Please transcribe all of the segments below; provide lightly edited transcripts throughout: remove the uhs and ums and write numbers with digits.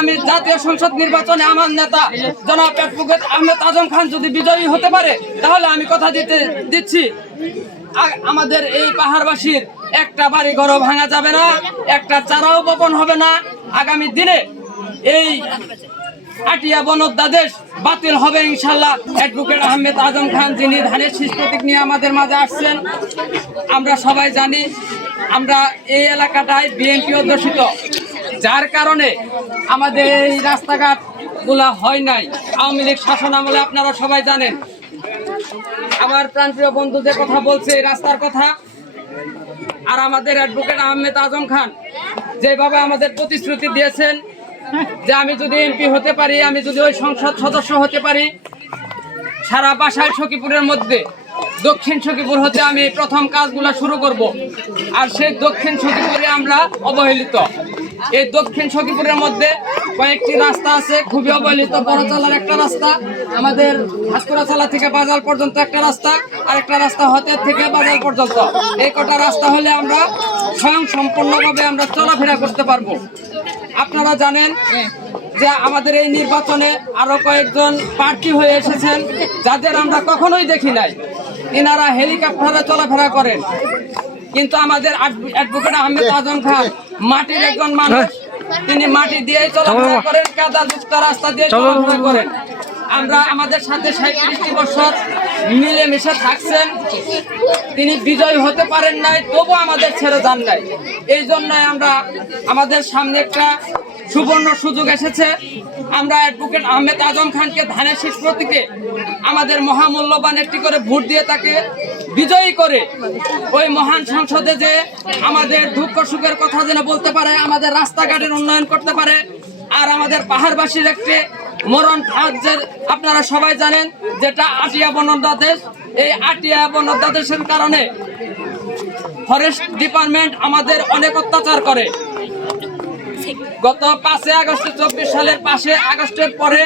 আগামী জাতীয় সংসদ নির্বাচনে আমার নেতা জনাব অ্যাডভোকেট আহমেদ আজম খান যদি বিজয়ী হতে পারে, তাহলে আমি কথা দিচ্ছি আমাদের এই পাহাড়বাসীর একটা বাড়ি ঘরও ভাঙা যাবে না, একটা চারাও বপন হবে না। আগামী দিনে এই আটিয়া বনধ্যাদেশ বাতিল হবে ইনশাল্লাহ। অ্যাডভোকেট আহমেদ আজম খান যিনি ধানের শীষ প্রতীক নিয়ে আমাদের মাঝে আসছেন, আমরা সবাই জানি আমরা এই এলাকাটায় বিএনপি অধ্যুষিত, যার কারণে আমাদের এই রাস্তাঘাট গুলা হয় নাই আওয়ামী লীগ শাসন আমলে। আপনারা সবাই জানেন। আমার প্রাণপ্রিয় বন্ধু যে কথা বলছে এই রাস্তার কথা, আর আমাদের অ্যাডভোকেট আহমেদ আজম খান যেভাবে আমাদের প্রতিশ্রুতি দিয়েছেন যে আমি যদি এমপি হতে পারি, আমি যদি ওই সংসদ সদস্য হতে পারি, সারা বাসাইল সখীপুরের মধ্যে দক্ষিণ সখীপুর হতে আমি প্রথম কাজগুলা শুরু করব। আর সেই দক্ষিণ সখীপুরে আমরা অবহেলিত। এই দক্ষিণ সখীপুরের মধ্যে কয়েকটি রাস্তা আছে খুবই অবহেলিত। বড়চালার একটা রাস্তা, আমাদের হাসকুড়াচালা থেকে বাজার পর্যন্ত একটা রাস্তা, আর একটা রাস্তা হতে থেকে বাজার পর্যন্ত। এই কটা রাস্তা হলে আমরা স্বয়ং সম্পূর্ণভাবে আমরা চলাফেরা করতে পারবো। আপনারা জানেন যে আমাদের এই নির্বাচনে আরো কয়েকজন প্রার্থী হয়ে এসেছেন যাদের আমরা কখনোই দেখি নাই। এনারা হেলিকপ্টারে চলাফেরা করেন, কিন্তু আমাদের অ্যাডভোকেট আহমেদ আজম খান মাটির একজন মানুষ। তিনি মাটি দিয়েই চলাফেরা করেন, কাদাযুক্ত রাস্তা দিয়ে চলাফেরা করেন। আমরা আমাদের সাথে 37 বছর মিলেমিশে থাকছেন। তিনি বিজয় হতে পারেন নাই, তবু আমাদের ছেড়ে যান নাই। এই জন্যই আমরা আমাদের সামনে একটা সুবর্ণ সুযোগ এসেছে। আমরা অ্যাডভোকেট আহমেদ আজম খানকে ধানের শীষ প্রতীকে আমাদের মহামূল্যবান একটি করে ভোট দিয়ে তাকে বিজয়ী করে ওই মহান সংসদে যে আমাদের দুঃখ সুখের কথা যেন বলতে পারে, আমাদের রাস্তাঘাটের উন্নয়ন করতে পারে। আর আমাদের পাহাড়বাসীর একটি মরণ ফাঁদ যে আপনারা সবাই জানেন, যেটা আটিয়া বনধ্যাদেশ। এই আটিয়া বনধ্যাদেশের কারণে ফরেস্ট ডিপার্টমেন্ট আমাদের অনেক অত্যাচার করে। গত 5 আগস্ট 24 সালের 5 আগস্টের পরে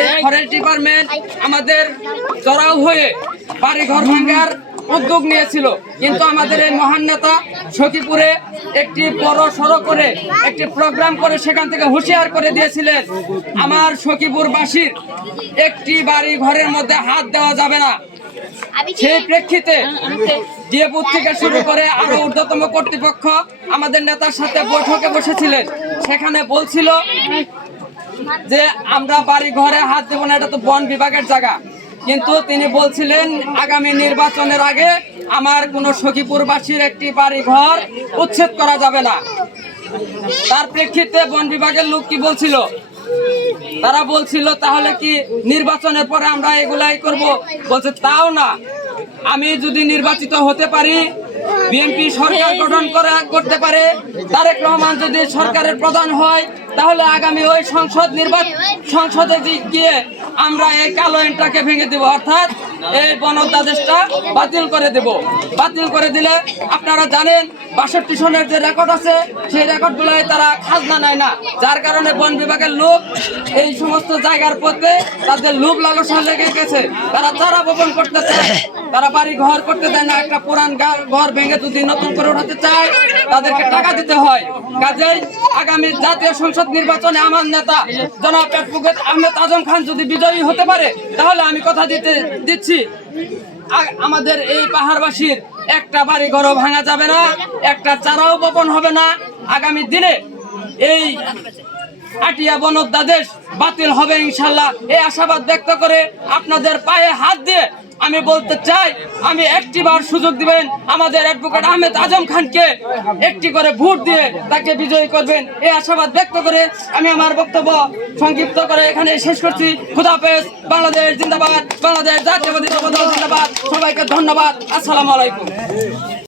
এই ফরেস্ট ডিপার্টমেন্ট আমাদের চড়াও হয়ে বাড়িঘর ভাঙার উদ্যোগ নিয়েছিল, কিন্তু আমাদের এই মহান নেতা সখীপুরে একটি বড় সড়ো করে একটি প্রোগ্রাম করে সেখান থেকে হুঁশিয়ার করে দিয়েছিলেন, আমার সখীপুরবাসীর একটি বাড়ি ঘরের মধ্যে হাত দেওয়া যাবে না। সেই প্রেক্ষিতে ডিএপুর থেকে শুরু করে আরো ঊর্ধ্বতম কর্তৃপক্ষ আমাদের নেতার সাথে বৈঠকে বসেছিলেন। সেখানে বলছিল যে আমরা বাড়ি ঘরে হাত দেব না, এটা তো বন বিভাগের জায়গা। কিন্তু তিনি বলছিলেন আগামী নির্বাচনের আগে আমার কোনো সখীপুরবাসীর একটি বাড়ি ঘর উচ্ছেদ করা যাবে না। তার প্রেক্ষিতে বন বিভাগের লোক কি বলছিল? তারা বলছিল তাহলে কি নির্বাচনের পরে আমরা এগুলাই করব? বলছে তাও না, আমি যদি নির্বাচিত হতে পারি, বিএনপি সরকার গঠন করতে পারে, তারেক রহমান যদি সরকারের প্রধান হয়, তাহলে আগামী ওই সংসদে গিয়ে আমরা এই কালো আইনটাকে ভেঙে দেব, অর্থাৎ এই বনধ্যাদেশটা বাতিল করে দেব। বাতিল করে দিলে আপনারা জানেন 62 সনের যে রেকর্ড আছে সেই রেকর্ডগুলোই তারা খাজনা নেয় না, যার কারণে বন বিভাগের লোক এই সমস্ত জায়গার প্রতি তাদের লোভ লালসা লেগে গেছে। তারা চারা বপন করতে চায়, তারা বাড়ি ঘর করতে দেয় না। একটা পুরান ঘর ভেঙে যদি নতুন করে উঠাতে চায় তাদেরকে টাকা দিতে হয়। কাজেই আগামী জাতীয় সংসদ নির্বাচনে আমার নেতা জনাব অ্যাডভোকেট আহমেদ আজম খান যদি বিজয়ী হতে পারে, তাহলে আমি কথা দিচ্ছি আমাদের এই পাহাড়বাসীর একটা বাড়ি ঘরও ভাঙা যাবে না, একটা চারাও বপন হবে না। আগামী দিনে এই আটিয়া বনধ্যাদেশ বাতিল হবে ইনশাল্লাহ। এই আশাবাদ ব্যক্ত করে আপনাদের পায়ে হাত দিয়ে আমি বলতে চাই, আমি একটিবার সুযোগ দিবেন আমাদের অ্যাডভোকেট আহমেদ আজম খানকে, একটি করে ভোট দিয়ে তাকে বিজয়ী করবেন। এই আশাবাদ ব্যক্ত করে আমি আমার বক্তব্য সংক্ষিপ্ত করে এখানে শেষ করছি। খোদা হাফেজ। বাংলাদেশ জিন্দাবাদ, বাংলাদেশ জাতীয়তাবাদী দল জিন্দাবাদ। সবাইকে ধন্যবাদ। আসসালামু আলাইকুম।